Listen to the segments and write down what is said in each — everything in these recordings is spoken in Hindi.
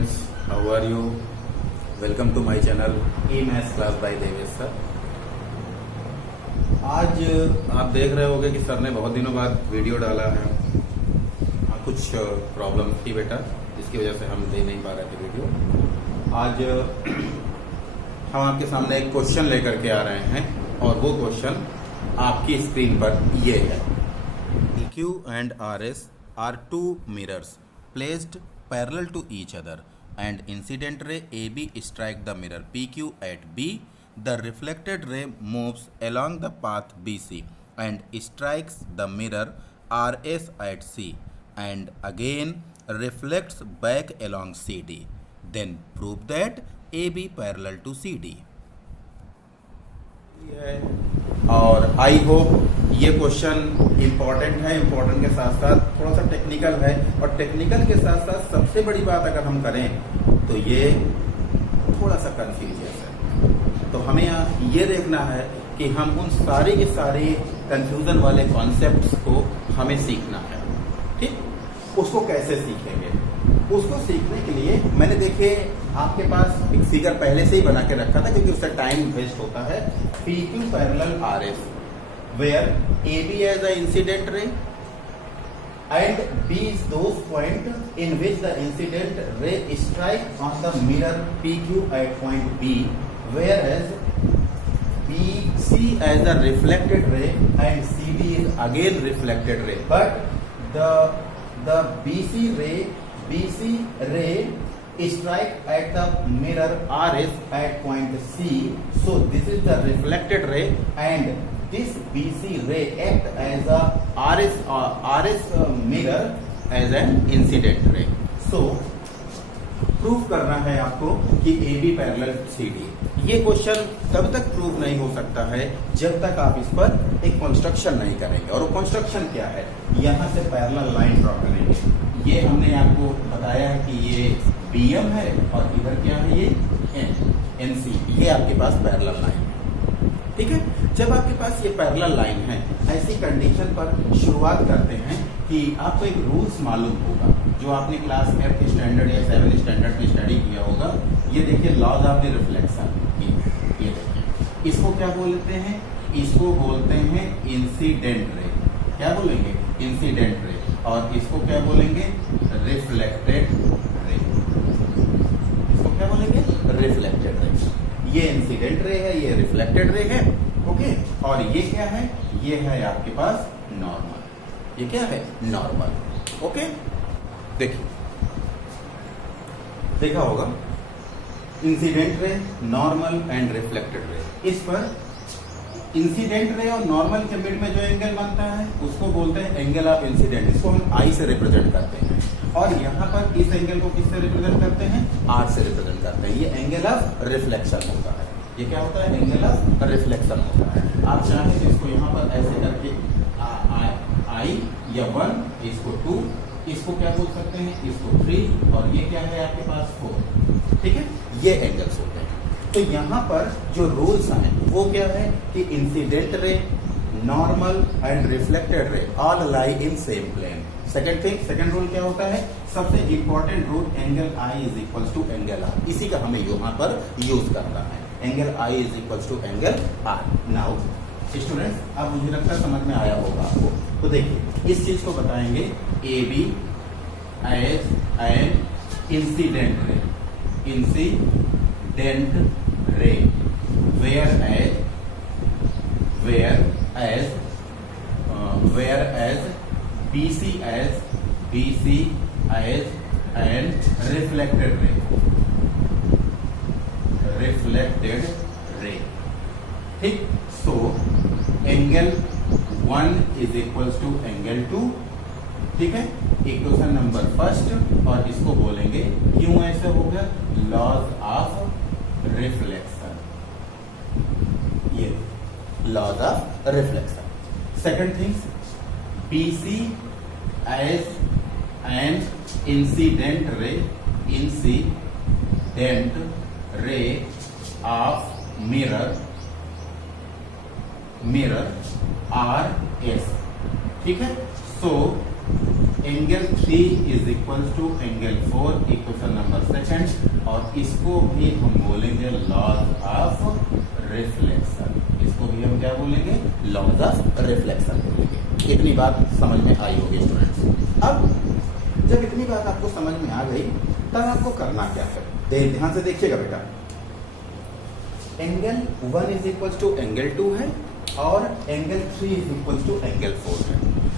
students, how are you? Welcome to my channel E-Maths class by Devesh sir. आज आप देख रहे होंगे कि सर ने बहुत दिनों बाद वीडियो डाला है। कुछ प्रॉब्लम थी बेटा, जिसकी वजह से हम दे नहीं पा रहे थे वीडियो। आज हम आपके सामने एक क्वेश्चन लेकर के आ रहे हैं और वो क्वेश्चन आपकी स्क्रीन पर ये है। PQ and RS are two mirrors placed parallel to each other and incident ray AB strike the mirror PQ at B. The reflected ray moves along the path BC and strikes the mirror RS at C and again reflects back along CD. Then prove that AB parallel to CD. और आई होप ये क्वेश्चन इम्पोर्टेंट है। इम्पोर्टेंट के साथ साथ थोड़ा सा टेक्निकल है, और टेक्निकल के साथ साथ सबसे बड़ी बात अगर हम करें तो ये थोड़ा सा कंफ्यूजियस है। तो हमें यहाँ ये देखना है कि हम उन सारे के सारे कंफ्यूजन वाले कॉन्सेप्ट्स को हमें सीखना है। ठीक, उसको कैसे सीखेंगे? उसको सीखने के लिए मैंने देखे आपके पास एक फिगर पहले से ही बना के रखा था, क्योंकि उससे टाइम वेस्ट होता है। PQ parallel RS where AB as a incident ray and B is those point in which the incident ray strike on the mirror PQ at point B, whereas BC as a reflected ray and CD is again reflected ray, but the BC ray strike at the mirror RS at point C. So this is the reflected ray, and this BC ray act as a RS mirror as an incident ray. So proof करना है आपको कि AB पैरेलल CD। ये क्वेश्चन तब तक प्रूव नहीं हो सकता है जब तक आप इस पर एक कंस्ट्रक्शन नहीं करेंगे। और वो कंस्ट्रक्शन क्या है? यहाँ से पैरेलल लाइन ड्रॉ करेंगे। ये हमने आपको बताया है कि ये BM है और इधर क्या है, ये NC। ये आपके पास पैरेलल लाइन है। ठीक है, जब आपके पास ये पैरेलल लाइन है, ऐसी कंडीशन पर शुरुआत करते हैं कि आपको एक रूल्स मालूम होगा जो आपने क्लास 8 स्टैंडर्ड या 7 स्टैंडर्ड में स्टडी किया होगा। ये देखिए लॉज ऑफ द रिफ्लेक्शन। ये देखिए, इसको क्या बोलते हैं? इसको बोलते हैं इंसिडेंट रे। क्या बोलेंगे? Incident ray. और इसको क्या बोलेंगे? Reflected ray. इसको क्या बोलेंगे? Reflected ray. ये इंसिडेंट रे है, ये रिफ्लेक्टेड रे है। ओके, और ये क्या है? ये है आपके पास नॉर्मल। ये क्या है? नॉर्मल। ओके, देखिए, देखा होगा incident ray, normal and reflected रे। इस पर इंसिडेंट रे और नॉर्मल के मिड में जो एंगल बनता है उसको बोलते हैं एंगल ऑफ इंसिडेंट। इसको हम आई से रिप्रेजेंट करते हैं, और यहाँ पर इस एंगल को किससे रिप्रेजेंट करते हैं? आर से रिप्रेजेंट करते हैं। ये एंगल ऑफ रिफ्लेक्शन होता है। ये क्या होता है? एंगल ऑफ रिफ्लेक्शन होता है। आप चाहें तो इसको यहाँ पर ऐसे करके आई या 1, इसको 2, इसको क्या बोल सकते हैं? इसको 3, और ये क्या है आपके पास? 4। ठीक है, ये एंगल्स होते हैं। तो यहाँ पर जो रूल्स हैं वो क्या है कि incident ray, normal and reflected ray all lie in same plane. Second rule क्या होता है? सबसे important rule, angle i is equal to angle r. इसी का हमें यहाँ पर यूज करना है। Angle i is equal to angle r. Now students, अब मुझे लगता है समझ में आया होगा आपको। तो देखिए, इस चीज को बताएंगे AB as an incident ray. Incident ray where as BC as an reflected ray. ठीक, so angle 1 is equal to angle 2। ठीक है, इक्वेशन नंबर फर्स्ट, और इसको बोलेंगे क्यों ऐसे होगा? Laws of reflection. ये laws of reflection. Second things, BC as an incident ray of mirror RS। ठीक है, so angle 3 is equal to angle 4, equation number second. और इसको भी हम बोलेंगे लॉज ऑफ रिफ्लेक्शन। इसको भी हम क्या बोलेंगे? लॉज ऑफ रिफ्लेक्शन बोलेंगे। इतनी बात समझ में आई होगी स्टूडेंट्स। अब जब इतनी बात आपको समझ में आ गई तब आपको करना क्या है, ध्यान से देखिएगा बेटा। Angle 1 is equal to angle 2 है और angle 3 is equal to angle 4 है।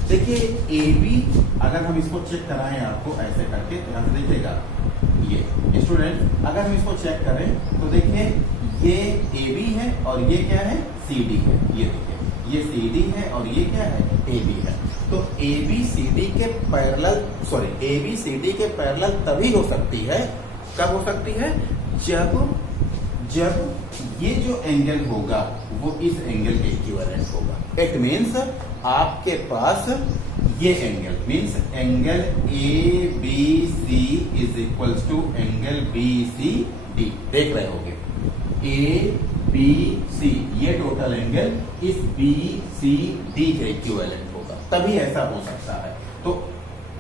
देखिए ए बी, अगर हम इसको चेक कराएं आपको ऐसे करके, ध्यान से देखिएगा। ये स्टूडेंट अगर हम इसको चेक करें तो देखिए ये ए बी है और ये क्या है? सी डी है। ये देखिए ये सी डी है और ये क्या है? ए बी है। तो ए बी सी डी के parallel, sorry A B C D के पैरेलल तभी हो सकती है, कब हो सकती है? जब ये जो एंगल होगा वो इस एंगल के इक्विवेलेंट होगा। इट मीन्स आपके पास ये angle means angle A B C is equal to angle B C D. देख रहे होगे ए बी सी, ये टोटल एंगल इस बी सी डी के इक्विवेलेंट होगा, तभी ऐसा हो सकता है। तो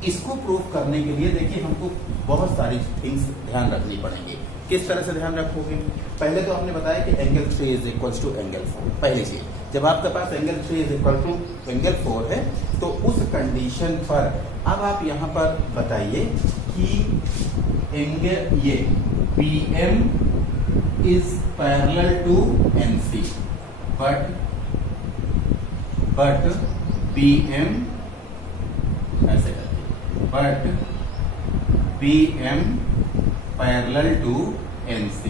इसको प्रूव करने के लिए देखिए हमको बहुत सारी थिंग्स ध्यान रखनी पड़ेंगी। किस तरह से ध्यान रखोगे? पहले तो आपने बताया कि angle 3 is equal to angle 4। पहली चीज, जब आपके पास angle 3 is equal to angle 4 है तो उस कंडीशन पर अब आप यहां पर बताइए कि एंगल ये PM is parallel to NC, but PM ऐसे करके, but PM parallel to NC।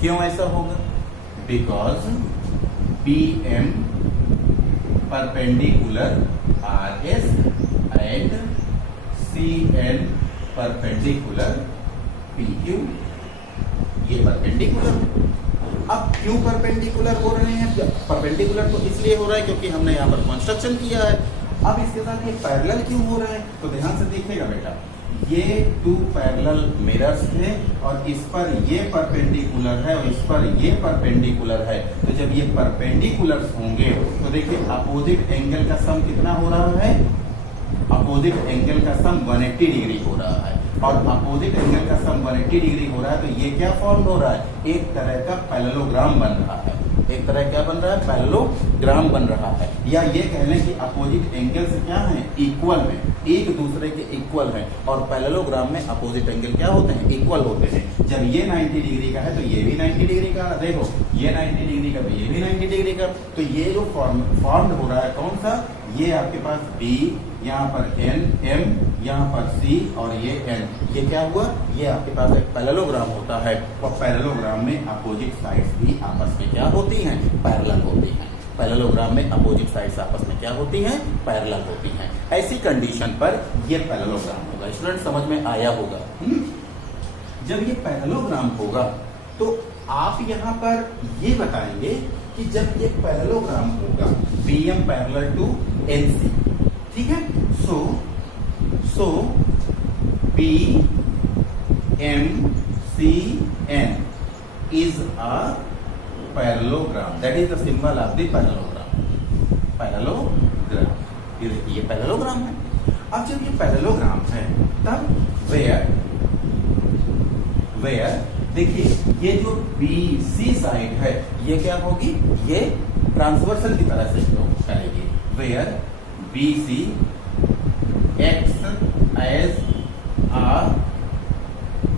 क्यों ऐसा होगा? Because PM perpendicular RS and CN perpendicular PQ। ये परपेंडिकुलर। अब क्यों परपेंडिकुलर हो रहे हैं? परपेंडिकुलर तो इसलिए हो रहा है क्योंकि हमने यहाँ पर कंस्ट्रक्शन किया है। अब इसके साथ ये पैरेलल क्यों हो रहा है? तो ध्यान से देखिएगा बेटा, ये 2 पैरेलल मिरर्स थे और इस पर ये परपेंडिकुलर है और इस पर ये परपेंडिकुलर है। तो जब ये परपेंडिकुलर होंगे तो देखिए अपोजिट एंगल का सम कितना हो रहा है? अपोजिट एंगल का सम 180 डिग्री हो रहा है। और अपोजिट एंगल का सम 180 डिग्री हो रहा है तो ये क्या फॉर्म हो रहा है? एक तरह का पैरेललोग्राम बन रहा है। एक तरह क्या बन रहा है? पैरेललोग्राम बन रहा है। या ये कह लें कि अपोजिट एंगल्स क्या हैं? इक्वल में, एक दूसरे के इक्वल है। और पैरेललोग्राम में अपोजिट एंगल क्या होते हैं? इक्वल होते हैं। जब ये 90 डिग्री का है तो ये भी 90 डिग्री का, देखो ये 90 डिग्री का तो ये भी 90 डिग्री का। तो ये जो फॉर्म हो रहा है कौन सा? ये आपके पास B, यहाँ पर N, M, यहाँ पर C और ये N। ये क्या हुआ? ये आपके पास एक पैरेललोग्राम होता है और पैरेललोग्राम में अपोजिट साइड्स भी आपस में क्या होती हैं? पैरेलल होती हैं। पैरेललोग्राम में अपोजिट साइड्स आपस में क्या होती हैं? पैरेलल होती हैं। ऐसी कंडीशन पर ये पैरेललोग्राम होगा। स्टूडेंट समझ में आया होगा? जब ये पैरेललोग्राम होगा तो आप यहाँ पर ये बताएंगे कि जब ये पैरेललोग्राम होगा PM पैरेलल टू NC, ठीक है? सो PMCN is a parallelogram. That is the symbol of the parallelogram. Parallelogram, ये देखिए ये पैरेललोग्राम है। अब जब ये पैरेललोग्राम है तब वेयर देखिए ये जो BC साइड है ये क्या होगी? ये ट्रांसवर्सल की तरह से करेगी। Where BC acts as a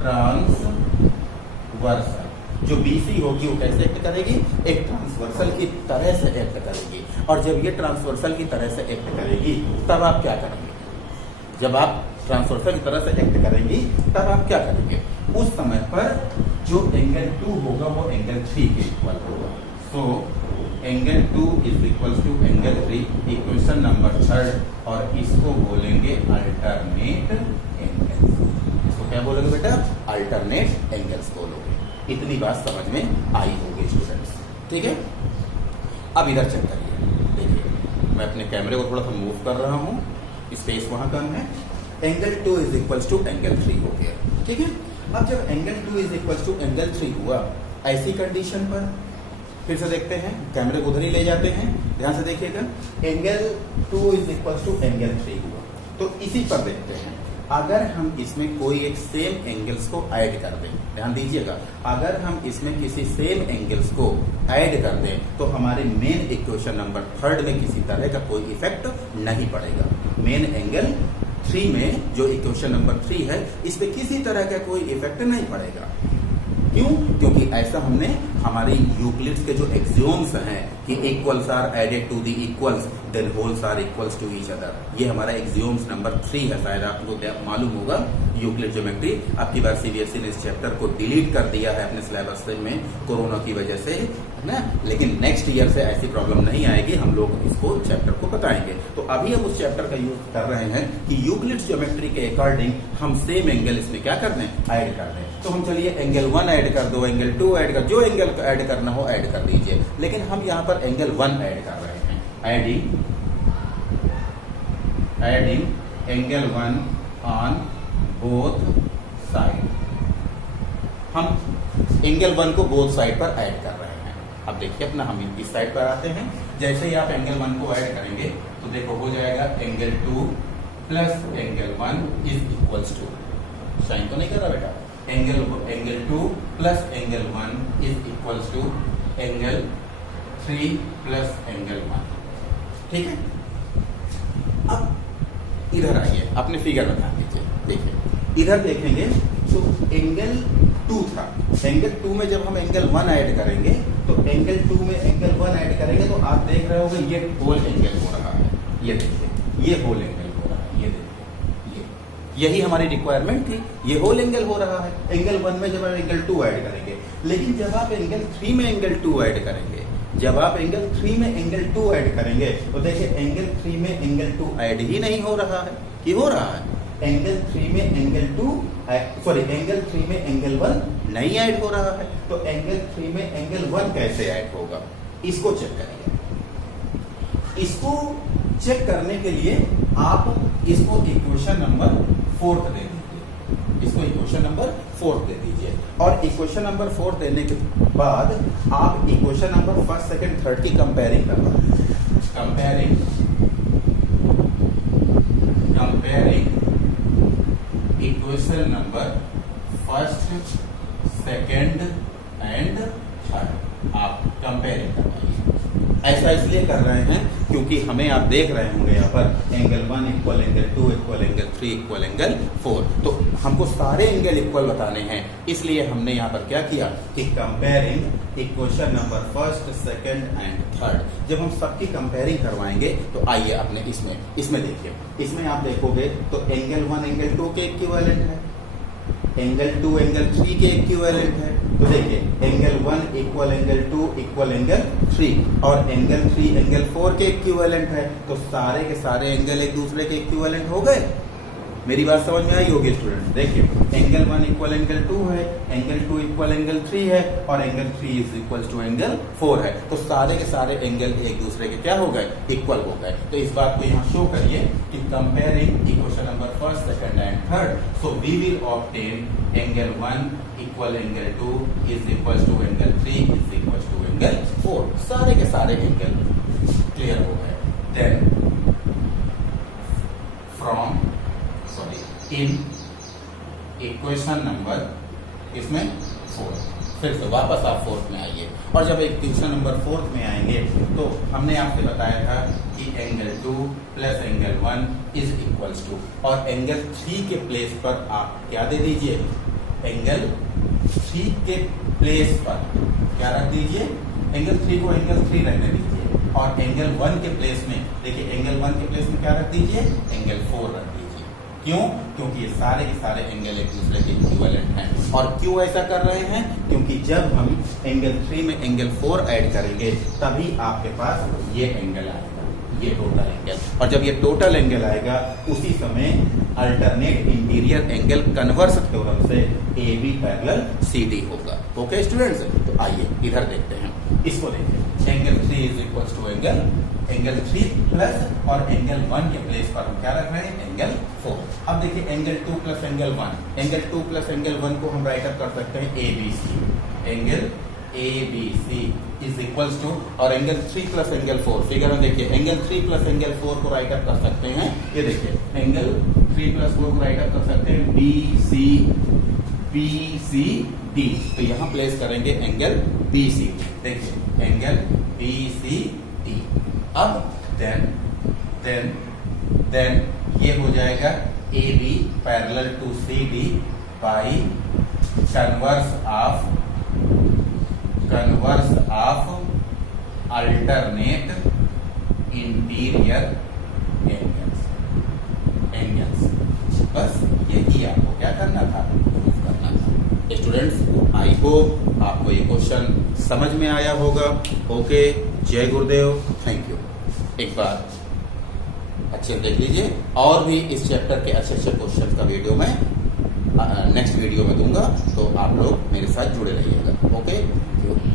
transversal. जो BC होगी वो कैसे एक्ट करेगी? एक ट्रांसवर्सल की तरह से एक्ट करेगी। और जब ये ट्रांसवर्सल की तरह से एक्ट करेगी तब आप क्या करेंगे? जब आप ट्रांसवर्सल की तरह से एक्ट करेंगी तब आप क्या करेंगे? उस समय पर जो एंगल 2 होगा वो एंगल 3 के इक्वल होगा। So angle 2 is equal to angle 3, equation number 3। और इसको बोलेंगे अल्टरनेट एंगल्स। इसको क्या बोलोगे बेटा? अल्टरनेट एंगल्स बोलोगे। इतनी बात समझ में आई होगी स्टूडेंट्स, ठीक है? अब इधर चेक करिए, देखिए मैं अपने कैमरे को थोड़ा सा मूव कर रहा हूँ, स्पेस वहां कम है। Angle 2 is equal to angle 3 हो गया, ठीक है? अब जब angle 2 is equal to angle 3 हुआ, ऐसी कंडीशन पर फिर से देखते हैं, कैमरे को उधर ही ले जाते हैं, ध्यान से देखिएगा। Angle 2 is equal to angle 3 हुआ, तो इसी पर देखते हैं, अगर हम इसमें कोई एक सेम एंगल्स को ऐड कर दें, ध्यान दीजिएगा, अगर हम इसमें किसी सेम एंगल्स को ऐड कर दें तो हमारे मेन इक्वेशन नंबर 3 में किसी तरह का कोई इफेक्ट नहीं पड़ेगा। मेन एंगल 3 में जो इक्वेशन नंबर 3 है, इस पे किसी तरह का कोई इफेक्ट नहीं पड़ेगा। क्यों? क्योंकि ऐसा हमने हमारी यूक्लिड्स के जो एक्सियोम्स हैं कि equals are added to the equals then wholes are equals to each other, ये हमारा एक्सियोम्स नंबर 3 है। शायद आपको मालूम होगा, यूक्लिड ज्योमेट्री आपकी बार सीबीएसई ने इस चैप्टर को डिलीट कर दिया है अपने सिलेबस में कोरोना की वजह से, है ना, लेकिन नेक्स्ट ईयर से ऐसी प्रॉब्लम नहीं आएगी, हम लोग इसको चैप्टर को बताएंगे। तो अभी हम उस चैप्टर का यूज कर रहे हैं कि यूक्लिड ज्योमेट्री के अकॉर्डिंग हम सेम एंगल इसमें क्या कर दें, ऐड कर दें। तो हम चलिए एंगल 1 ऐड कर दो, एंगल 2 ऐड कर, जो एंगल ऐड करना हो ऐड कर दीजिए, लेकिन हम यहाँ पर एंगल 1 ऐड कर रहे हैं। Adding angle 1 on both side, हम एंगल 1 को बोथ साइड पर ऐड कर रहे हैं। अब देखिए अपना हम इस साइड पर आते हैं, जैसे ही आप एंगल 1 को ऐड करेंगे तो देखो हो जाएगा angle 2 plus angle 1 is equals to, sign तो नहीं कर रहा बेटा, angle 2 plus angle 1 is equals to angle 3 plus angle 1, ठीक है। अब इधर आइए, अपने फिगर में ध्यान दीजिए, देखिए इधर देखेंगे तो एंगल 2 था, एंगल 2 में जब हम एंगल 1 ऐड करेंगे तो एंगल 2 में एंगल 1 ऐड करेंगे तो आप देख रहे होंगे ये होल एंगल हो रहा है, ये देखिए ये होल एंगल हो रहा है, ये देखिए, यही हमारी रिक्वायरमेंट थी, ये होल एंगल हो रहा है एंगल 1 में जब हम एंगल 2 ऐड करेंगे। लेकिन जब आप एंगल 3 में एंगल 2 ऐड करेंगे, जब आप एंगल 3 में एंगल 2 ऐड करेंगे तो देखिए एंगल 3 में एंगल 2 ऐड ही नहीं हो रहा है, कि हो रहा है एंगल 3 में एंगल 2 सॉरी एंगल 3 में एंगल 1 नहीं ऐड हो रहा है। तो एंगल 3 में एंगल 1 कैसे ऐड होगा, इसको चेक करिए। इसको चेक करने के लिए आप इसको इक्वेशन नंबर 4 दे दीजिए, इसको इक्वेशन नंबर 4 दे दीजिए, और इक्वेशन नंबर 4 देने के बाद आप इक्वेशन नंबर 1, 2, 3 की कंपेयरिंग करवाइए। कंपेयरिंग इक्वेशन नंबर 1, 2 एंड 3 आप कंपेयरिंग करवाइए। ऐसा इसलिए कर रहे हैं क्योंकि हमें आप देख रहे होंगे यहाँ पर angle 1 equal angle 2 equal angle 3 equal angle 4, तो हमको सारे एंगल इक्वल बताने हैं, इसलिए हमने यहाँ पर क्या किया कि कंपेयरिंग इक्वेशन नंबर 1, 2 एंड 3। जब हम सबकी कंपेयरिंग करवाएंगे तो आइए अपने इसमें देखिए, इसमें आप देखोगे तो एंगल 1 एंगल 2 के इक्विवेलेंट है, एंगल 2 एंगल 3 के इक्विवेलेंट है। तो देखिए angle 1 equal angle 2 equal angle 3 और एंगल 3 एंगल 4 के इक्विवेलेंट है, तो सारे के सारे एंगल एक दूसरे के इक्विवेलेंट हो गए। मेरी बात समझ में आई होगी स्टूडेंट। देखिए एंगल 1 इक्वल एंगल 2 है, एंगल 2 इक्वल एंगल 3 है और angle 3 is equal to angle 4 है, तो सारे के सारे एंगल एक दूसरे के क्या हो गए, इक्वल हो गए। तो इस बात को यहाँ शो करिए कि comparing equation number 1, 2 and 3, so we will obtain angle 1 equal angle 2 is equal to angle 3 is equal to angle 4, सारे के सारे एंगल क्लियर हो गए। Then from in equation number इसमें 4, फिर से वापस आप 4th में आइए, और जब इक्वेशन नंबर 4th में आएंगे तो हमने आपसे बताया था कि angle 2 plus angle 1 is equals to, और एंगल 3 के प्लेस पर आप क्या दे दीजिए, एंगल 3 के प्लेस पर क्या रख दीजिए, एंगल 3 को एंगल 3 रहने दीजिए, और एंगल 1 के प्लेस में देखिए एंगल 1 के प्लेस में क्या रख दीजिए, एंगल 4 रख दीजिए। क्यों? क्योंकि ये सारे के सारे एंगल एक दूसरे के इक्विवेलेंट हैं। और क्यों ऐसा कर रहे हैं, क्योंकि जब हम एंगल 3 में एंगल 4 ऐड करेंगे तभी आपके पास ये एंगल आएगा, ये टोटल एंगल, और जब ये टोटल एंगल आएगा उसी समय alternate interior angle converse theorem से AB पैरेलल CD होगा। ओके स्टूडेंट्स, तो आइए इधर देखते हैं, इसको देखिए angle 3 is equal to angle 3 plus और एंगल 1 के प्लेस पर हम क्या रख रहे हैं, एंगल 4। अब देखिए angle 2 plus angle 1, angle 2 plus angle 1 को हम राइट अप कर सकते हैं ABC, angle ABC is equals to, और एंगल 3 प्लस एंगल 4, फिगर में देखिए एंगल 3 प्लस एंगल 4 को राइट अप कर सकते हैं। ये देखिए एंगल 3 प्लस 4 को राइट अप कर सकते हैं BCD। तो यहां प्लेस करेंगे एंगल BC। देखिए एंगल BCD। अब देन ये हो जाएगा AB parallel to CD by converse of alternate interior angles. बस यही आपको क्या करना था, प्रूफ करना था। स्टूडेंट्स, आई होप आपको ये क्वेश्चन समझ में आया होगा। ओके, जय गुरुदेव, थैंक यू। एक बार अच्छे से देख लीजिए, और भी इस चैप्टर के अच्छे क्वेश्चन का वीडियो मैं नेक्स्ट वीडियो में दूंगा, तो आप लोग मेरे साथ जुड़े रहिएगा। ओके,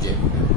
जय गुरुदेव।